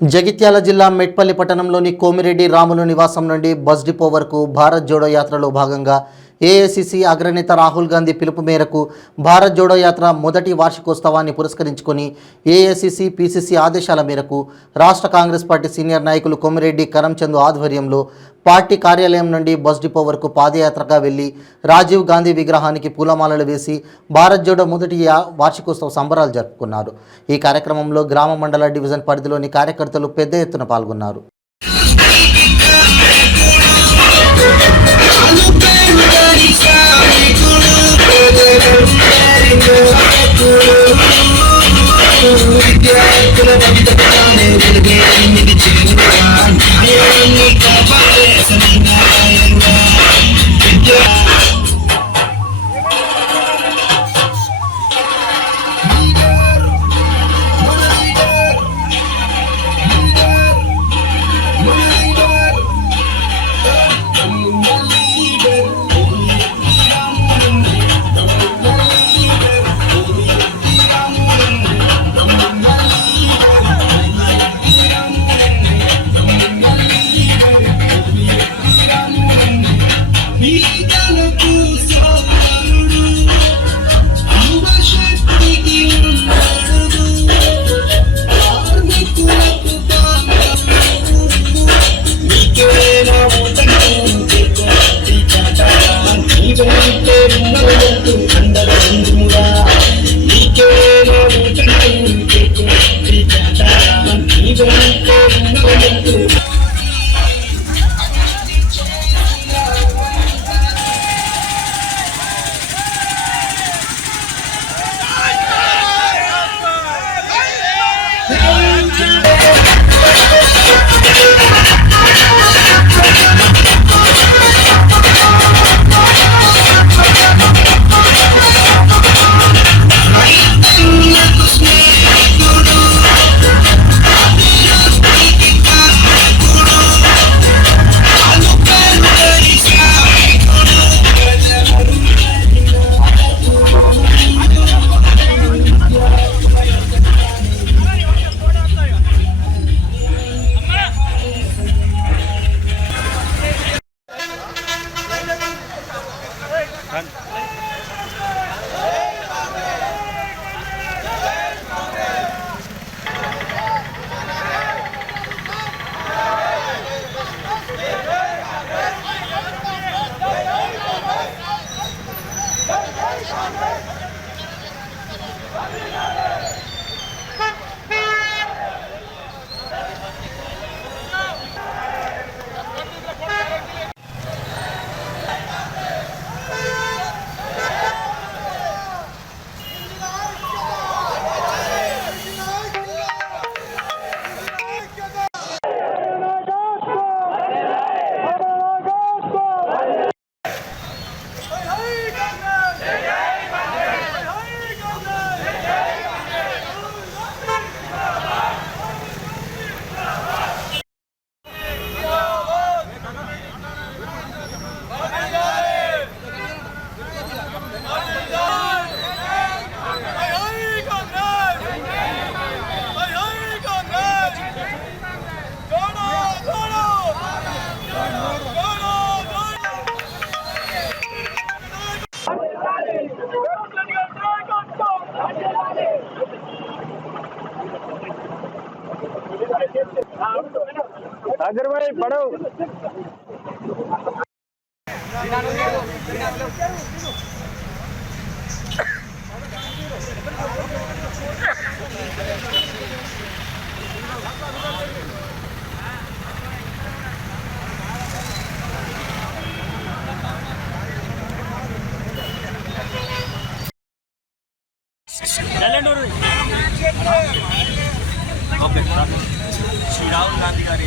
జగిత్యాల జిల్లా మెట్పల్లి పట్టణంలోని కోమిరెడ్డి రాములు నివాసం నుండి బస్ డిపో వరకు భారత్ జోడో యాత్రలో భాగంగా ఏఐసిసి అగ్రనేత రాహుల్ గాంధీ పిలుపు మేరకు భారత్ జోడో యాత్ర మొదటి వార్షికోత్సవాన్ని పురస్కరించుకొని ఏఐసిసి పిసిసి ఆదేశాల మేరకు రాష్ట్ర కాంగ్రెస్ పార్టీ సీనియర్ నాయకులు కోమిరెడ్డి కరంచంద్ ఆధ్వర్యంలో పార్టీ కార్యాలయం నుండి బస్ డిపో వరకు పాదయాత్రగా వెళ్లి రాజీవ్ గాంధీ విగ్రహానికి పూలమాలలు వేసి భారత్ జోడో మొదటి వార్షికోత్సవ సంబరాలు జరుపుకున్నారు. ఈ కార్యక్రమంలో గ్రామ మండల డివిజన్ పరిధిలోని కార్యకర్తలు పెద్ద ఎత్తున పాల్గొన్నారు. अगर भाई पढ़ो ఓకే శ్రీ రాహుల్ గాంధీ గారి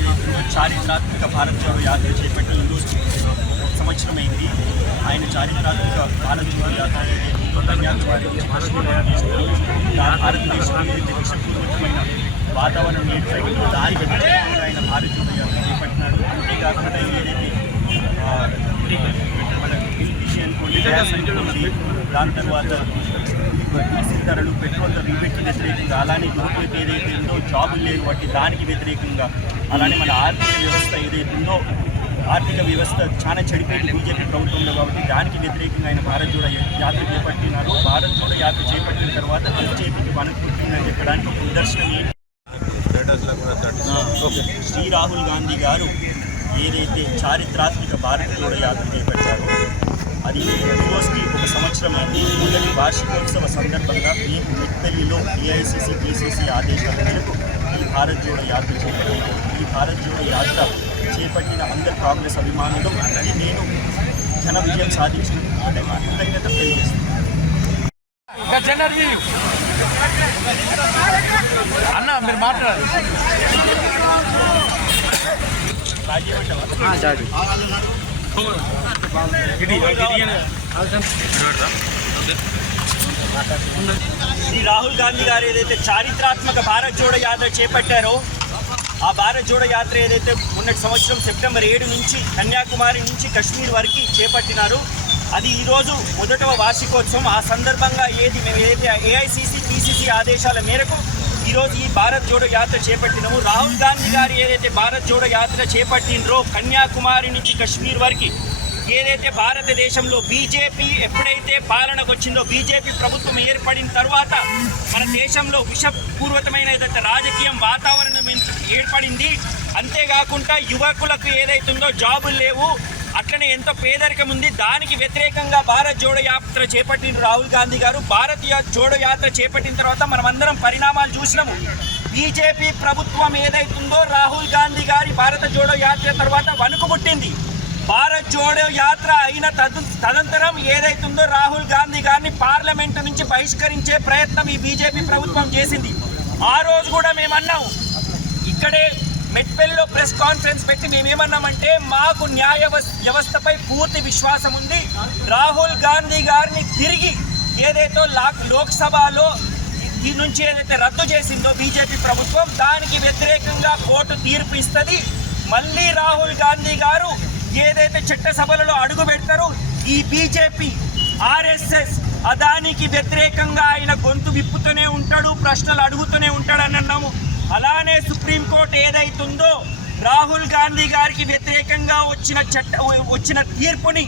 చారిత్రాత్మక భారత్ జోడో యాత్ర చేపట్టి సంవత్సరమైంది. ఆయన చారిత్రాత్మక భారత్ జోడో యాత్ర భారతదేశంలో విషపూర్వకమైన వాతావరణం నేర్పైన దారి ఆయన భారత్ జోడో యాత్ర చేపట్టినాడు. అంతేకాకుండా ఏదైతే మన విషయం దాని తర్వాత డీజిల్ ధరలు, పెట్రోల్ రీబేట్కి వ్యతిరేకంగా, అలానే యువకులకు ఏదైతే ఉందో జాబులు లేవు వాటి దానికి వ్యతిరేకంగా, అలానే మన ఆర్థిక వ్యవస్థ ఏదైతే ఉందో ఆర్థిక వ్యవస్థ చాలా చెడిపోయింది బీజేపీ ప్రభుత్వంలో, కాబట్టి దానికి వ్యతిరేకంగా ఆయన భారత్ జోడో యాత్ర చేపట్టినారు. భారత్ జోడో యాత్ర చేపట్టిన తర్వాత బీజేపీకి వణుకుతుందని చెప్పడానికి ఒక నిదర్శనం ఏంటి, శ్రీ రాహుల్ గాంధీ గారు ఏదైతే చారిత్రాత్మక భారత్ జోడో యాత్ర చేపట్టారో అది ఈరోజుకి ఒక సంవత్సరం అయింది. మొదటి వార్షికోత్సవ సందర్భంగా మేము మెట్పల్లిలో ఏఐసిసి పిసిసి ఆదేశాల మేరకు ఈ భారత్ జోడో యాత్ర చేపట్టాము. ఈ భారత్ జోడో యాత్ర చేపట్టిన అందరు కాంగ్రెస్ అభిమానులు నేను ఘన విజయం సాధించిన కృతజ్ఞత తెలియజేస్తున్నాను. అన్న మీరు మాట్లాడారు శ్రీ రాహుల్ గాంధీ గారు ఏదైతే చారిత్రాత్మక భారత్ జోడో యాత్ర చేపట్టారో ఆ భారత్ జోడో యాత్ర ఏదైతే మొన్నటి సంవత్సరం సెప్టెంబర్ 7 నుంచి కన్యాకుమారి నుంచి కశ్మీర్ వరకు చేపట్టినారు. అది ఈరోజు మొదటవ వార్షికోత్సవం. ఆ సందర్భంగా మేము ఏదైతే ఏఐసిసి పిసిసి ఆదేశాల మేరకు ఈరోజు ఈ భారత్ జోడో యాత్ర చేపట్టినాము. రాహుల్ గాంధీ గారు ఏదైతే భారత్ జోడో యాత్ర చేపట్టినరో కన్యాకుమారి నుంచి కశ్మీర్ వరకు ఏదైతే భారతదేశంలో బీజేపీ ఎప్పుడైతే పాలనకు వచ్చిందో, బీజేపీ ప్రభుత్వం ఏర్పడిన తర్వాత మన దేశంలో విషపూర్వకమైన ఏదైతే రాజకీయం వాతావరణం ఏర్పడింది. అంతేకాకుండా యువకులకు ఏదైతుందో జాబులు లేవు, అట్లనే ఎంతో పేదరికం ఉంది. దానికి వ్యతిరేకంగా భారత్ జోడో యాత్ర చేపట్టిన రాహుల్ గాంధీ గారు భారతీయ జోడో యాత్ర చేపట్టిన తర్వాత మనమందరం పరిణామాలు చూసినాము. బీజేపీ ప్రభుత్వం ఏదైతుందో రాహుల్ గాంధీ గారి భారత జోడో యాత్ర తర్వాత వణుకుపుట్టింది. భారత్ జోడో యాత్ర అయిన తదనంతరం ఏదైతుందో రాహుల్ గాంధీ గారిని పార్లమెంటు నుంచి బహిష్కరించే ప్రయత్నం ఈ బీజేపీ ప్రభుత్వం చేసింది. ఆ రోజు కూడా మేమన్నాం, ఇక్కడే మెట్పల్లిలో ప్రెస్ కాన్ఫరెన్స్ పెట్టి మేమేమన్నామంటే మాకు న్యాయ వ్యవస్థపై పూర్తి విశ్వాసం ఉంది. రాహుల్ గాంధీ గారిని తిరిగి ఏదైతే లోక్సభలో ఈ నుంచి ఏదైతే రద్దు చేసిందో బీజేపీ ప్రభుత్వం, దానికి వ్యతిరేకంగా కోర్టు తీర్పు ఇస్తుంది. మళ్ళీ రాహుల్ గాంధీ గారు ఏదైతే చట్టసభలలో అడుగు పెడతారో ఈ బీజేపీ ఆర్ఎస్ఎస్ దానికి వ్యతిరేకంగా ఆయన గొంతు విప్పుతూనే ఉంటాడు, ప్రశ్నలు అడుగుతూనే ఉంటాడు అని అన్నాము. అలానే సుప్రీంకోర్టు ఏదైతుందో రాహుల్ గాంధీ గారికి వ్యతిరేకంగా వచ్చిన తీర్పుని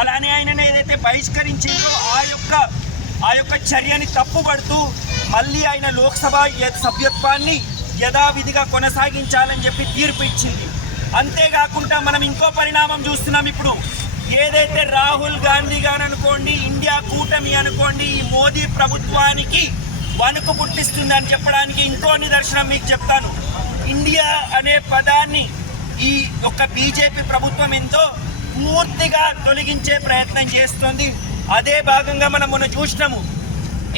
అలానే ఆయనను ఏదైతే బహిష్కరించిందో ఆ యొక్క చర్యని తప్పుపడుతూ మళ్ళీ ఆయన లోక్సభ సభ్యత్వాన్ని యథావిధిగా కొనసాగించాలని చెప్పి తీర్పు ఇచ్చింది. అంతేకాకుండా మనం ఇంకో పరిణామం చూస్తున్నాం. ఇప్పుడు ఏదైతే రాహుల్ గాంధీ గారు అనుకోండి, ఇండియా కూటమి అనుకోండి, ఈ మోదీ ప్రభుత్వానికి వణుకు పుట్టిస్తుందని చెప్పడానికి ఇంకో నిదర్శనం మీకు చెప్తాను. ఇండియా అనే పదాన్ని ఈ యొక్క బీజేపీ ప్రభుత్వం ఎంతో పూర్తిగా తొలగించే ప్రయత్నం చేస్తుంది. అదే భాగంగా మనం మొన్న చూసినాము,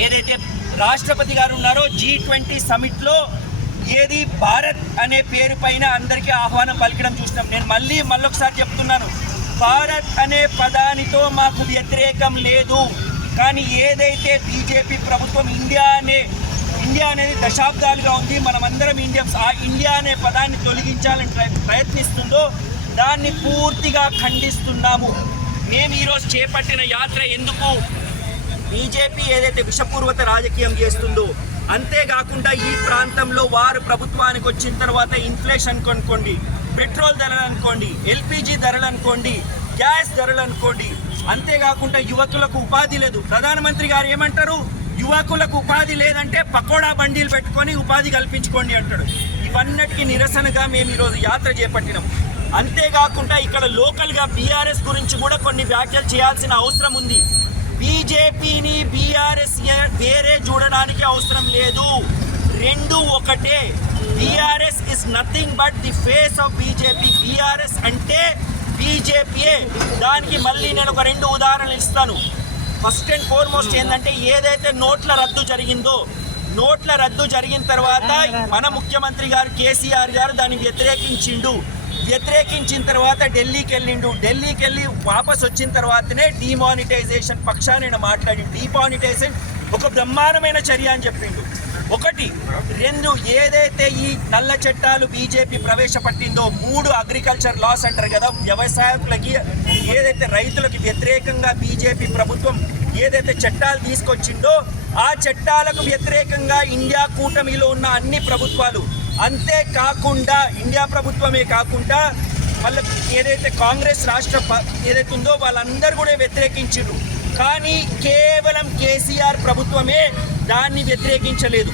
ఏదైతే రాష్ట్రపతి గారు ఉన్నారో G20 సమిట్లో ఏది భారత్ అనే పేరు పైన అందరికీ ఆహ్వానం పలికడం చూసినాం. నేను మళ్ళొకసారి చెప్తున్నాను, భారత్ అనే పదానితో మాకు వ్యతిరేకం లేదు. కానీ ఏదైతే బీజేపీ ప్రభుత్వం ఇండియా అనేది దశాబ్దాలుగా ఉంది, మనమందరం ఆ ఇండియా అనే పదాన్ని తొలగించాలని ప్రయత్నిస్తుందో దాన్ని పూర్తిగా ఖండిస్తున్నాము. మేము ఈరోజు చేపట్టిన యాత్ర ఎందుకు, బీజేపీ ఏదైతే విషపూర్వక రాజకీయం చేస్తుందో, అంతేకాకుండా ఈ ప్రాంతంలో వారు ప్రభుత్వానికి వచ్చిన తర్వాత ఇన్ఫ్లేషన్ అనుకోండి, పెట్రోల్ ధరలు అనుకోండి, ఎల్పిజి ధరలు అనుకోండి, గ్యాస్ ధరలు అనుకోండి, అంతేకాకుండా యువకులకు ఉపాధి లేదు. ప్రధానమంత్రి గారు ఏమంటారు, యువకులకు ఉపాధి లేదంటే పకోడా బండీలు పెట్టుకొని ఉపాధి కల్పించుకోండి అంటాడు. ఇవన్నిటికీ నిరసనగా మేము ఈరోజు యాత్ర చేపట్టినాం. అంతేకాకుండా ఇక్కడ లోకల్గా బీఆర్ఎస్ గురించి కూడా కొన్ని వ్యాఖ్యలు చేయాల్సిన అవసరం ఉంది. బీజేపీని బీఆర్ఎస్ వేరే చూడడానికి అవసరం లేదు, రెండు ఒకటే. BRS is nothing but the face of BJP. BRS అంటే బీజేపీయే. దానికి మళ్ళీ నేను ఒక 2 ఉదాహరణలు ఇస్తాను. ఫస్ట్ అండ్ ఫార్మోస్ట్ ఏంటంటే, ఏదైతే నోట్ల రద్దు జరిగిందో, నోట్ల రద్దు జరిగిన తర్వాత మన ముఖ్యమంత్రి గారు కేసీఆర్ గారు దాన్ని వ్యతిరేకించిన తర్వాత ఢిల్లీకి వెళ్ళి వాపస్ వచ్చిన తర్వాతనే డిమానిటైజేషన్ పక్షాన్ని మాట్లాడి, డిమానిటైజేషన్ ఒక బ్రహ్మాండమైన చర్య అని చెప్పిండు. ఒకటి రెండు, ఏదైతే ఈ నల్ల చట్టాలు బీజేపీ ప్రవేశపెట్టిందో 3 అగ్రికల్చర్ లాస్ అంటారు కదా, వ్యవసాయకులకి ఏదైతే రైతులకి వ్యతిరేకంగా బీజేపీ ప్రభుత్వం ఏదైతే చట్టాలు తీసుకొచ్చిందో ఆ చట్టాలకు వ్యతిరేకంగా ఇండియా కూటమిలో ఉన్న అన్ని ప్రభుత్వాలు, అంతేకాకుండా ఇండియా ప్రభుత్వమే కాకుండా వాళ్ళ ఏదైతే కాంగ్రెస్ రాష్ట్ర ఏదైతే ఉందో వాళ్ళందరూ కూడా వ్యతిరేకించారు. కానీ కేవలం కేసీఆర్ ప్రభుత్వమే దాన్ని వ్యతిరేకించలేదు.